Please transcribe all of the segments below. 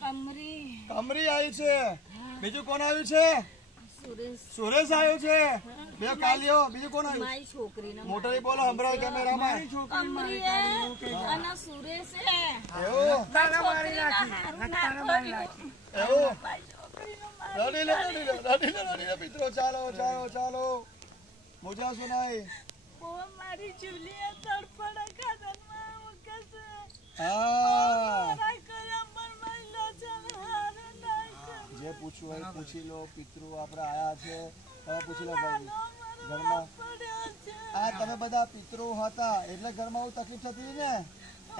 કમરી આવી છે. બીજું કોણ આવ્યું છે? સુરેશ આવ્યો છે. બે કાલિયો. બીજું કોણ આવ્યું? મારી છોકરી મોટરી બોલો સંભળાય કેમેરામાં. કમરી અને સુરેશ એવું રડી મિત્રો. ચાલો ચાલો ચાલો. મુજા સુનાઈ. મારી જુલિયા તડપડા ખાધનમાં મૂકે છે. હા જે પૂછવું હોય પૂછી લો. પિતૃ આપડે આયા છે. તમે પૂછી લો ભાઈ ઘરમાં. આ તમે બધા પિતૃ હતા એટલે ઘરમાં બહુ તકલીફ થતી ને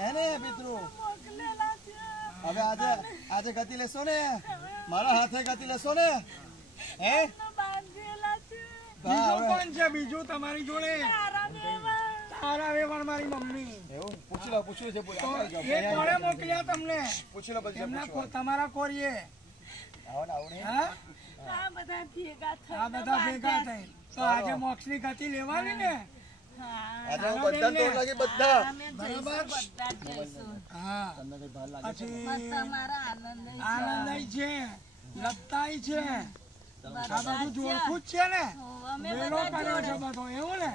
એને પિતૃ. હવે આજે ગતિ લેશો ને? મારા હાથે ગતિ લેશો ને? હે કોણ છે બીજું તમારી જોડે? તારા વેવાણ મારી મમ્મી. એવું પૂછી લો. પૂછ્યું છે એ કોણે મોકલ્યા તમને? પૂછી લો પછી. તમારા કોરીએ આ બધા ભેગા થઈ તો આજે મોક્ષ ની ગતિ લેવાની ને? આનંદ છે, લગતા છે, આ બધું જોડખું જ છે ને? વેલો કર્યો છે બધો એવું ને?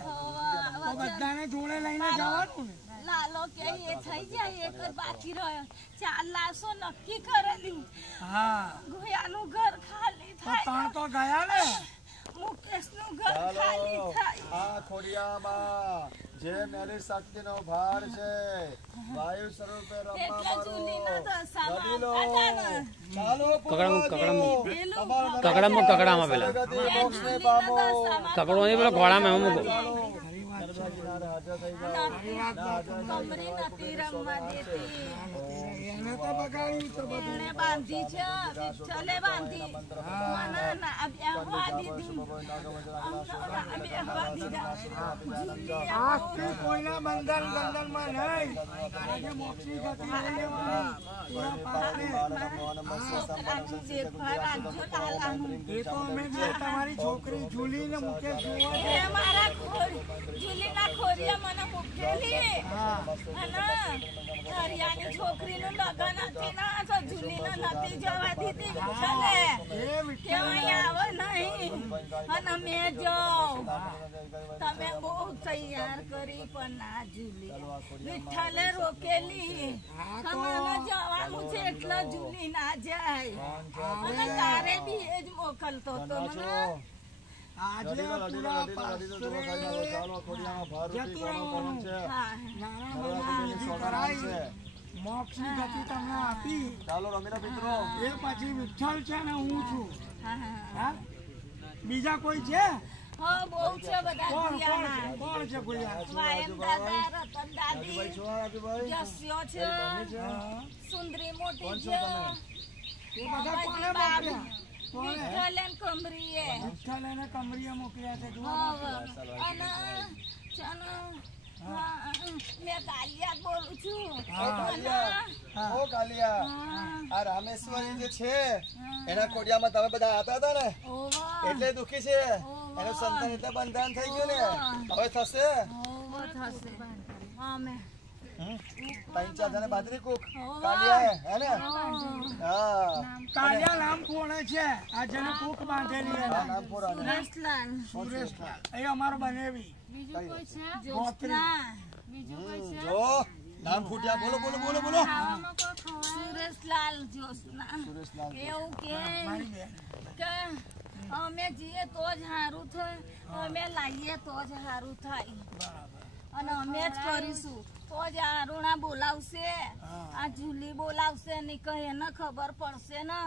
તો બધાને જોડે લઈને જવાનું ને? લાલો કે એ થઈ જાય એક જ બાકી રહ્યો. 4 લાશો નક્કી કરેલી. હા ગોયાનું ઘર ખાલી થાય. ત્રણ તો ગયા ને? મુકેશનું ઘર ખાલી થાય. આ ખોડિયામાં જે મેરી શક્તિનો ભાર છે વાયુ સ્વરૂપે રમવા કકડામાં પેલા કકડો નહીં પેલો ઘોડામાં એમ મૂકો. બાંધી છે વિઠ્ઠલે બાંધી. કોઈના બંધન બંધનમાં નહીં. આજે મોક્ષની ગતિ લઈ લેવાની. એ તો અમે તમારી છોકરી જુલી ને મુકેશ જુલીના ખોરિયા મને મૂકેલી. હરિયાની છોકરીનું લગ્ન હતી ના તો જુલીને નથી જવા દીધી વિઠ્ઠલે કે અહીં આવે નહીં. અને મેં જાઉં તમે બહુ તૈયાર કરી પણ ના જુલી. વિઠ્ઠલે રોકેલી. તમારે જવાનું છે એટલે જુલી ના જાય. અને તારે બી એ જ મોકલતો હતો મને. આજે મોક્ષ ની ગતિ તમને આપી. ચાલો રમીલા મિત્રો. એ પછી વિઠ્ઠલ છે ને હું છું. બીજા કોઈ છે? બહુ છે બધા. કોણ છે ગુડિયા? વાયમ દાદા, રતન દાદી, યસ્યો છે, સુંદરી મોટી છે. એ બધા કોને મોકલ્યા? વિઠ્ઠલ અને કમરીએ. વિઠ્ઠલ અને કમરીએ મોકલ્યા છે. અને મેં કાલિયા બોલું છું. ઓ કાલિયા, આ રામેશ્વરી જે છે એના કોડિયામાં તમે બધા આતા હતા ને એટલે દુખી છે. એનું સંતાન એટલે બંધન થઈ ગયું ને? હવે થશે. ત્રણ ચાર જણે બાજરી કુક કાલિયા હે ને? હા કાલિયા નામ કોણે છે? આ જેને કુક બાંધેલી છે નામ પૂરા સુરેશલાલ. એ અમારો બનેવી. બીજું કોઈ છે? બીજું કોઈ છે? જો નામ ફૂટ્યા. બોલો બોલો બોલો બોલો. સુરેશલાલ જ્યોત્સના. એવું કે અમે જઈએ તો જ સારું થાય. અમે લાવીએ તો જ સારું થાય. અને અમે જ કરીશું તો જ આ અરુણા બોલાવશે, આ જુલી બોલાવશે. નહીં કહે એને ખબર પડશે ને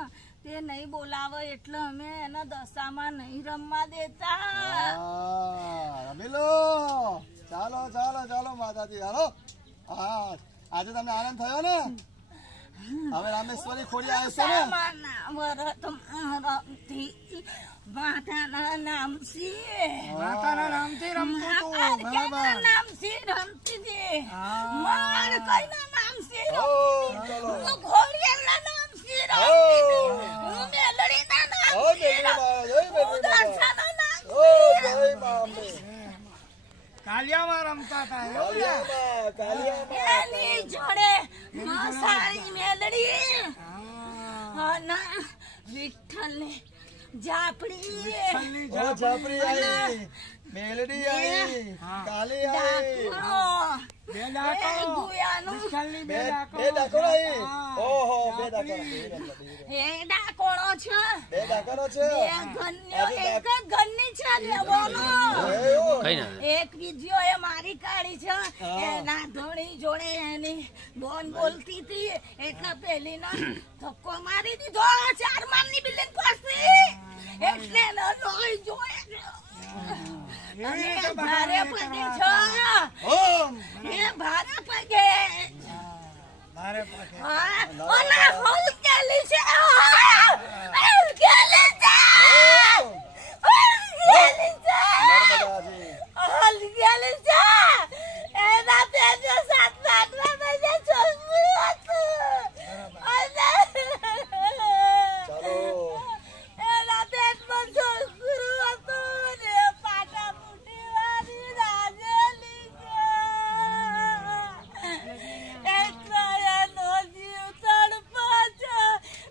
તે નહીં બોલાવે એટલે અમે એને દશામાં નહીં રમવા દેતા. રમી લો. ચાલો ચાલો ચાલો માતાજી. હાલો. હા આજે તમને આનંદ થયો ને? હવે રામેશ્વરી ખોડી આવશે ને? માતાના નામથી માતાના નામથી રમતું તું. બરાબર. નામથી રમતી હતી. માર કઈના નામથી રમતી. હું ઘોડિયાના નામથી રમતી. હું મેલડીના નામથી રમતી. હું દર્શના નામથી. કાલિયામાં રમતા હતા. એની જોડે મસાણી મેલડી. ના વિઠ્ઠલને જાપડી ઓ જાપરી આવી, મેલડી આવી, કાલી આવી, બે ડાકો વિઠ્ઠલની બે ડાકો બે ડાકોર આવી. ઓહો બે ડાકોર, એ ડાકોણો છે, બે ડાકોરો છે. એક જ ઘરની છે લેવાનો. કઈ ના એક બીજો એ મારી કાઢી છે, એના ધણી જોડે એની બોન બોલતી હતી એટલે પેલી ના ધક્કો મારી દીધો 4 માળની બિલ્ડિંગ પાછી, એટલે એનો લોહી જોયે ભારે પગે છે, એ ભારે પગે મારે પાસે ઓલા હોલ કેલી છે, હોલ કેલી છે, નર્મદાજી હોલ કેલી છે. એના પેજો 7 વાગે છોકરું હતું, ચાલો એના પેટમાં છોકરું હતું ને પાટા ફૂટી વાળી રાજેલી છે. એટલો એનો જીવ તડપો છે,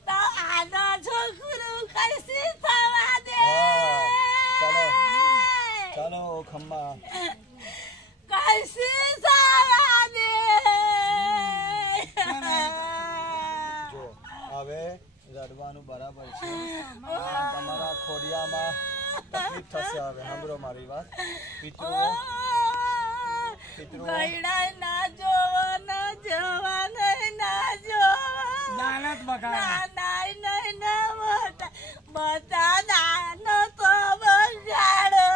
તો આનો છોકરું કઈસી થવા દે. ચાલો ચાલો ખમ્મા કઈસી થવા દે. જો હવે રડવાનું બરાબર છે. તમારા ખોડિયામાં તકલીફ થશે. હવે સાંભળો મારી વાત. પિતૃ ગયડા ના જોવો, ના જોવા નહીં, ના જોવા દાનત બગાડ નહીં બધા દાનો તો બગાડો.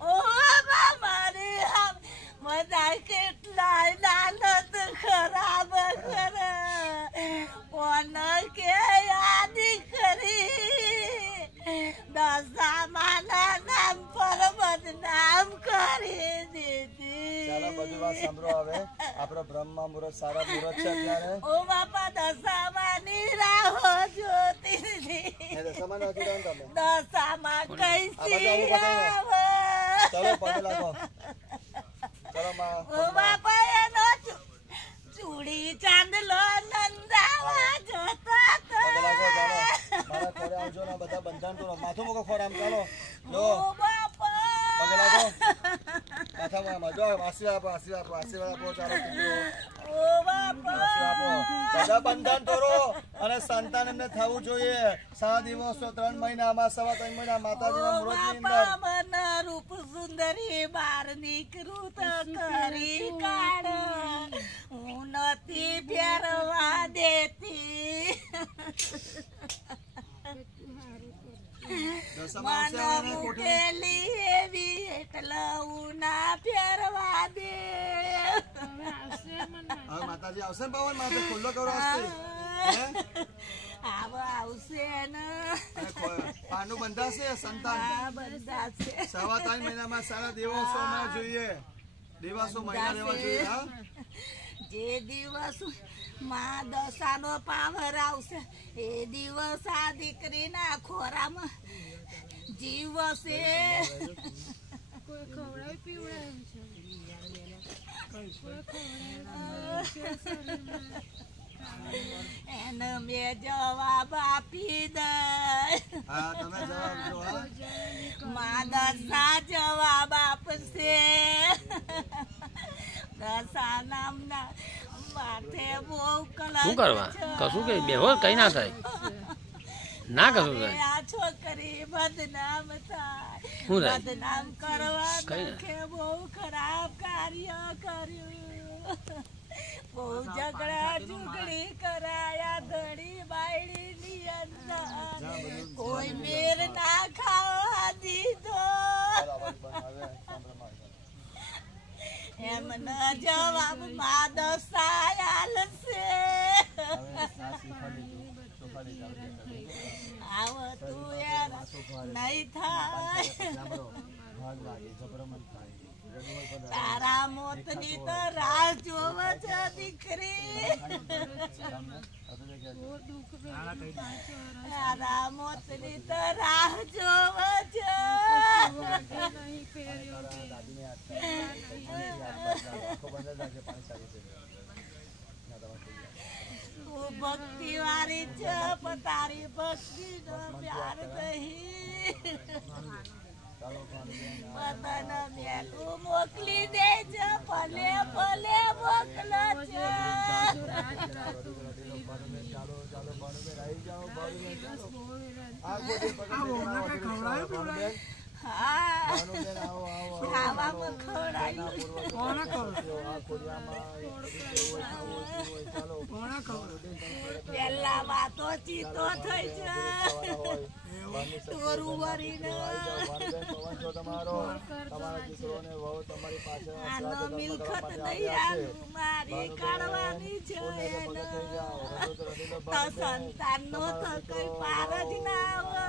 ઓ મારી બધા કેટલાય દાનત ખરાબ કરે, કોણ કે યાદી કરી દશામાના નામ પર બદનામ કરી દીધી. ચાલો બધી વાત સાંભળો. હવે આપણો બ્રહ્મા મુહૂર્ત સારા મુહૂર્ત છે અત્યારે. ઓ બાપા દશામાની રાહો જોતી હતી. એ દશામાં નથી રહ્યો ને તમે. દશામાં કઈસી આવે. ચાલો પગે લાગો. ચાલો માં ઓ બાપા એનો ચૂડી ચાંદલો નંદાવા જોતા પગે લાગો. ચાલો હતા. મારા ખોરે આવજો ને બધા બંધન તો માથું મૂકો ખોર આમ. ચાલો લો ઓ બાપા પગે લાગો. માથામાં જો આશીર્વાદ આપો. ચાલો પિતૃ ઓ બાપા બધા બંધન તોડો અને સંતાન એમને થવું જોઈએ. 7 દિવસો 3 મહિનામાં 3.5 મહિના માતાજીના મુહૂર્તની અંદર. બાપા મન રૂપ સુંદરી બાર નીકળું તો કરી કાઢ, હું નથી ફેરવા દેતી. દશામાં મન આવશે હવે કોઠી. મૂકેલી એવી એટલે હું ના ફેરવા દે. હવે માતાજી આવશે ને પવન માથે ખુલ્લો કરો આજથી. હે? આવશે ને પાનું બંધાશે સંતાન. આ બધા છે. 3.5 મહિનામાં સારા દિવસો હમણાં જોઈએ. દિવસો મહિના રહેવા જોઈએ. હા જે દિવસ માં દશાનો પાવર આવશે એ દિવસ આ દીકરીના ખોરામાં જીવશે. કોઈ ખવડાવી પીવડાવ્યું છે. એને મેં જવાબ આપી દે. હા તમે જવાબ દો. હા માં દશા જવાબ આપશે. દશા નામના માથે બહુ કલંક શું કરવા છે. કશું કઈ બેહો કઈ ના થાય ના કશું હવે થાય. આ છોકરી બદનામ થાય. શું થાય? બદનામ કરવા કઈ ના. કે બહુ ખરાબ કાર્ય કર્યું. બહુ ઝઘડા ઝુગડી કરાયા ધણી બાયડી ની અંદર. કોઈ મેર ના ખાવા દીધો. એમનો જવાબ માં દસાયાલ છે. આવો તું યાર નહીં થાય. તારા મોતની તો રાહ જોવે છે દીકરી. તારા મોતની તો રાહ જોવે છે. દાદીને ભક્તિ વાળી છે પણ તારી ભક્તિ નો પ્યાર નહીં બધાને મેલું મોકલી દે છે ભલે ભલે મોકલો છે ખાવામાં પેલા વાતો ચીતો થઈ છે તોરું વરીને આનો મિલકત નહીં આનું મારી કાઢવાની છે તો સંતાનનો તો કઈ પાર જ ના આવે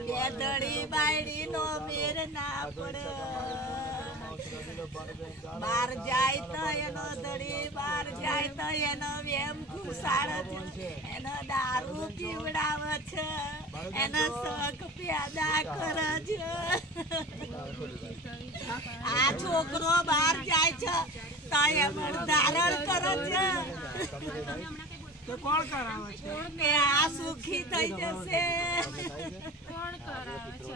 બેદડી બાયડી નો મેર ના પડે બાર જાય તો એનો દડી બાર જાય તો એનો વેમ ખુશાળ છે એનો દારૂ પીવડાવે છે એનો શોખ પેદા કરે છે આ છોકરો બહાર જાય છે તો એમાં ધારણ કરે છે કોણ કરાવે છે કે આ સુખી થઈ જશે કોણ કરાવે છે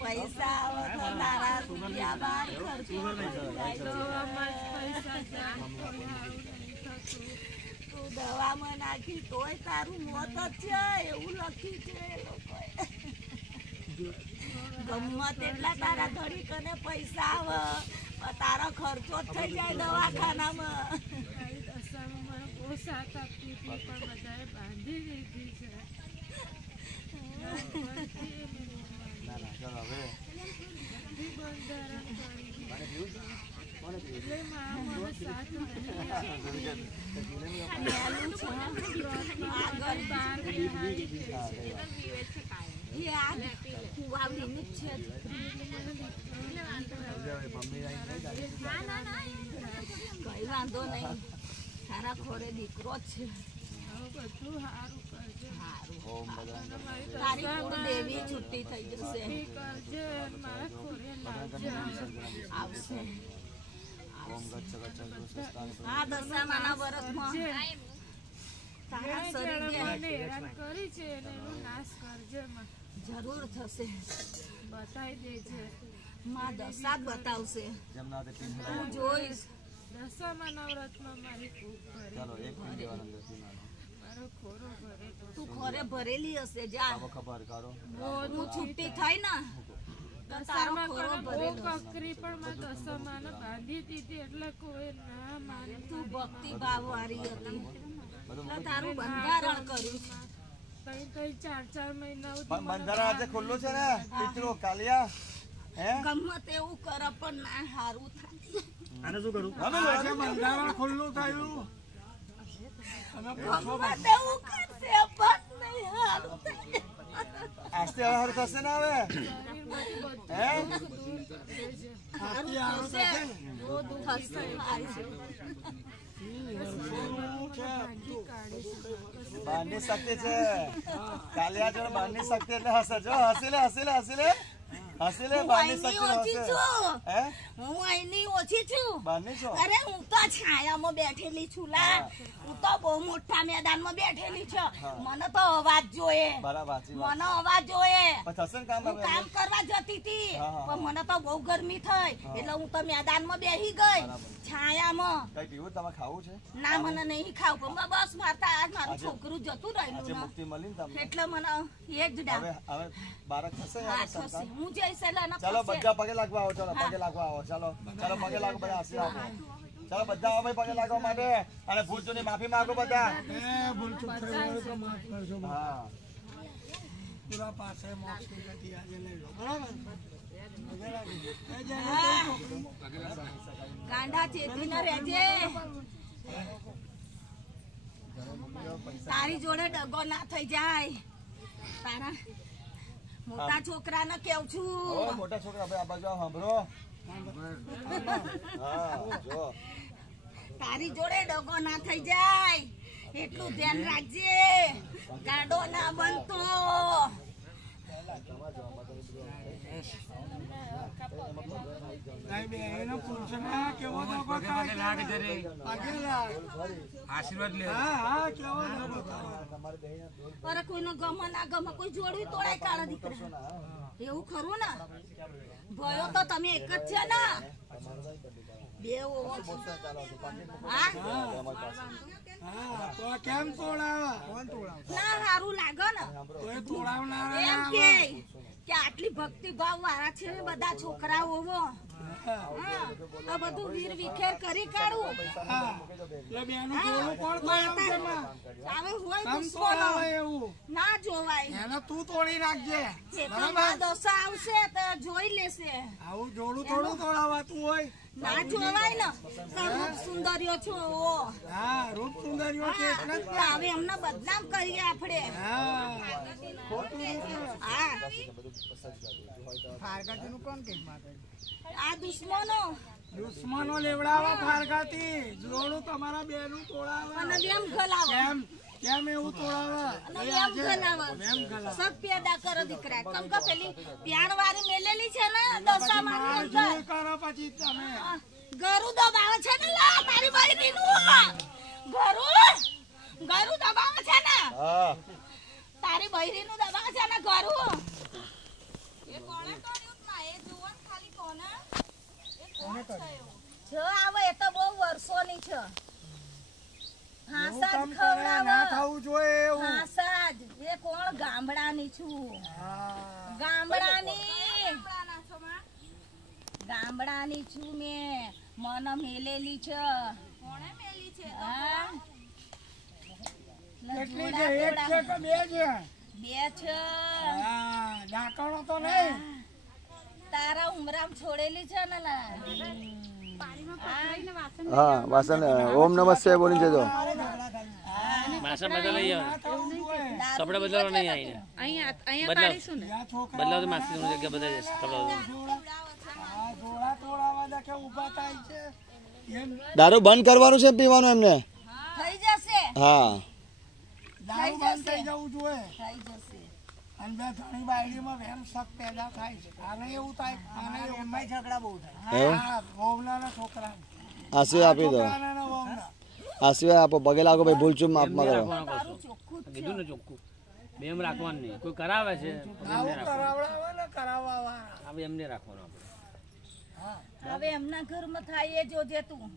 પૈસા આવે તો તારા રૂપિયા બહાર ખર્ચો તું દવામાં નાખી તોય તારું મોત જ છે એવું લખી છે એ લોકોએ ગમત એટલા તારા ઘડી કને પૈસા આવે તારો ખર્ચો જ થઈ જાય દવાખાનામાં બહુ સાથ આપતી હતી પણ બધાએ બાંધી દીધી છે એટલે મારા સાથ કઈ વાંધો નહીં તારા ખોરે દીકરો જ છે બધું સારું કરજે તારી કુળદેવી છૂટી થઈ જશે કરજે મારા ખોરે લાવજે આવશે આ દશામાના વ્રતમાં તારા શરીરને હેરાન કરી છે એને એનો નાશ કરજે માં જરૂર થશે બતાવી દેજે માં દશા જ બતાવશે હું જોઈશ દશામાં નવરાત્રમાં મારી ખૂબ ભરે મારો ખોરો ભરે તું ખોરે ભરેલી હશે જા હું છૂટી થઈ ને દશામાં બહુ કકરી પણ મેં દશામાં બાંધી દીધી એટલે કોઈ ના માને તું ભક્તિ ભાવ વાળી હતી એટલે તારું બંધારણ કર્યું કઈ 4 મહિના બંધારણ આજે ખુલ્લું છે ને પિતૃ કાલિયા હે ગમે તેવું કરે પણ ના સારું થાય આને શું કરું આજે બંધારણ ખુલ્લું થયું ગમે તેવું કરશે પણ નહીં સારું થાય આસ્તે હાર થશે ને હવે હે બારની શક્તિ છે કાલિયા જોડે બારની શક્તિ એટલે હસે જો હસી લે બારની શક્તિ હસે હું અહીંની ઓછી છું બારની છો અરે હું તો છાયામાં બેઠેલી છું લા હું તો બહુ મોટા મેદાનમાં બેઠેલી છું મને તો અવાજ જોઈએ બરાબર મને અવાજ જોઈએ થશે ને કામ હું કામ કરવા જતી હતી પણ મને તો બહુ ગરમી થઈ એટલે હું તો મેદાનમાં બેસી ગઈ છાયામાં કઈ પીવું તમે ખાવું છે ના મને નહીં ખાવું પણ બસ મારતા આજ મારું છોકરું જતું રહ્યું ને મુક્તિ મળી ને તમને એટલે મને એક જ ડાળ હવે બાળક થશે હું જઈશ એટલે ચાલો બધા પગે લાગવા આવો ચાલો પગે લાગવા આવો ચાલો પગે લાગો બધા આશીર્વાદ આપો ચાલો બધા આવો ભાઈ પગે લાગવા માટે અને ભૂલ ચૂકની માફી માંગો બધા ભૂલ ચૂક થઈ હોય તો માફ કરજો હા પૂરા પાસે મોક્ષ ની ગતિ આજે લઈ લો બરાબર ગાંડા ચેતીને રહેજે તારી જોડે ડગો ના થઈ જાય તારા મોટા છોકરાને કેવું છું મોટા છોકરા ભાઈ આ બાજુ સાંભળો હા જો તારી જોડે ડગો ના થઈ જાય એટલું ધ્યાન રાખજે ગાડો ના બનતો એનો પૂછના કેવો દગો આશીર્વાદ લે હા કેવો દગો અરે કોઈનો ગમો ના ગમો કોઈ જોડવી તોડાય કાળા દીકરા એવું ખરું ને ભયો તો તમે એક જ છે ને બે કેમ તોડાવા ના સારું લાગે ને એમ કે આટલી ભક્તિ ભાવ વાળા છે ને બધા છોકરાઓ આ બધું વીર વિખેર કરી કાઢવું ના જોવાય તું તોડી નાખજે દોસા આવશે તો જોઈ લેશે આવું જોડું થોડું તોડાવાતું હોય ના જોવાય ને રૂપ સુંદરીઓ છો હા રૂપ સુંદરીઓ છે એટલે હવે એમને બદનામ કરીએ આપણે આ દુશ્મનો લેવડાવા ફારગાતી જોડું તમારા બેનું તોડાવા અને એમ ગલાવા કેમ એવું તોડાવા સબ પેદા કરો દીકરા કેમ કે પેલી પ્યાર વાળી મેલેલી છે ને દશામાં કરો પછી તમે ગરુ દબાવે છે ને તારી બહેરી નું ગરુ દબાવે છે ને તારી બહેરી નું દબાવે છે ને ગરુ એ કોણે કર્યું ના એ જુવાન ખાલી કોને એ કોણે કર્યું જો આવે એ તો બહુ વર્ષોની છે હાસાજ ખવડાવે હાસાજ એ કોણ ગામડાની છું ગામડાની છું મેં મને મેલેલી છે કોણે મેલી છે કેટલી છે એક છે કે બે છે બે છે ડાકણો તો નહીં તારા ઉમરામ છોડેલી છે ને હા વાસણ ઓમ નમઃ શિવાય બોલી જજો વાસણ બદલ લઈ આવો કપડા બદલાવ નહીં આવીને બદલાવ તો માસી જગ્યા બદલાઈ જશે કપડા દારૂ બંધ કરવાનું છે પીવાનું એમને થઈ જશે હા દારૂ બંધ થઈ જવું જોઈએ થઈ જશે અંદર ઘણી બાયડીમાં વેમ શક પેદા થાય છે આને એવું થાય આને એમાં ઝઘડા બહુ થાય હા વહુના છોકરા આશીર્વાદ આપી દો આશીર્વાદ આપો પગે લાગો ભાઈ ભૂલ ચૂક માફ કરો કીધું ને ચોખ્ખું બેમ રાખવાનું નહીં કોઈ કરાવે છે કરાવવા હવે એમને રાખવાનું હવે એમના ઘરમાં થાય એ જોજે તું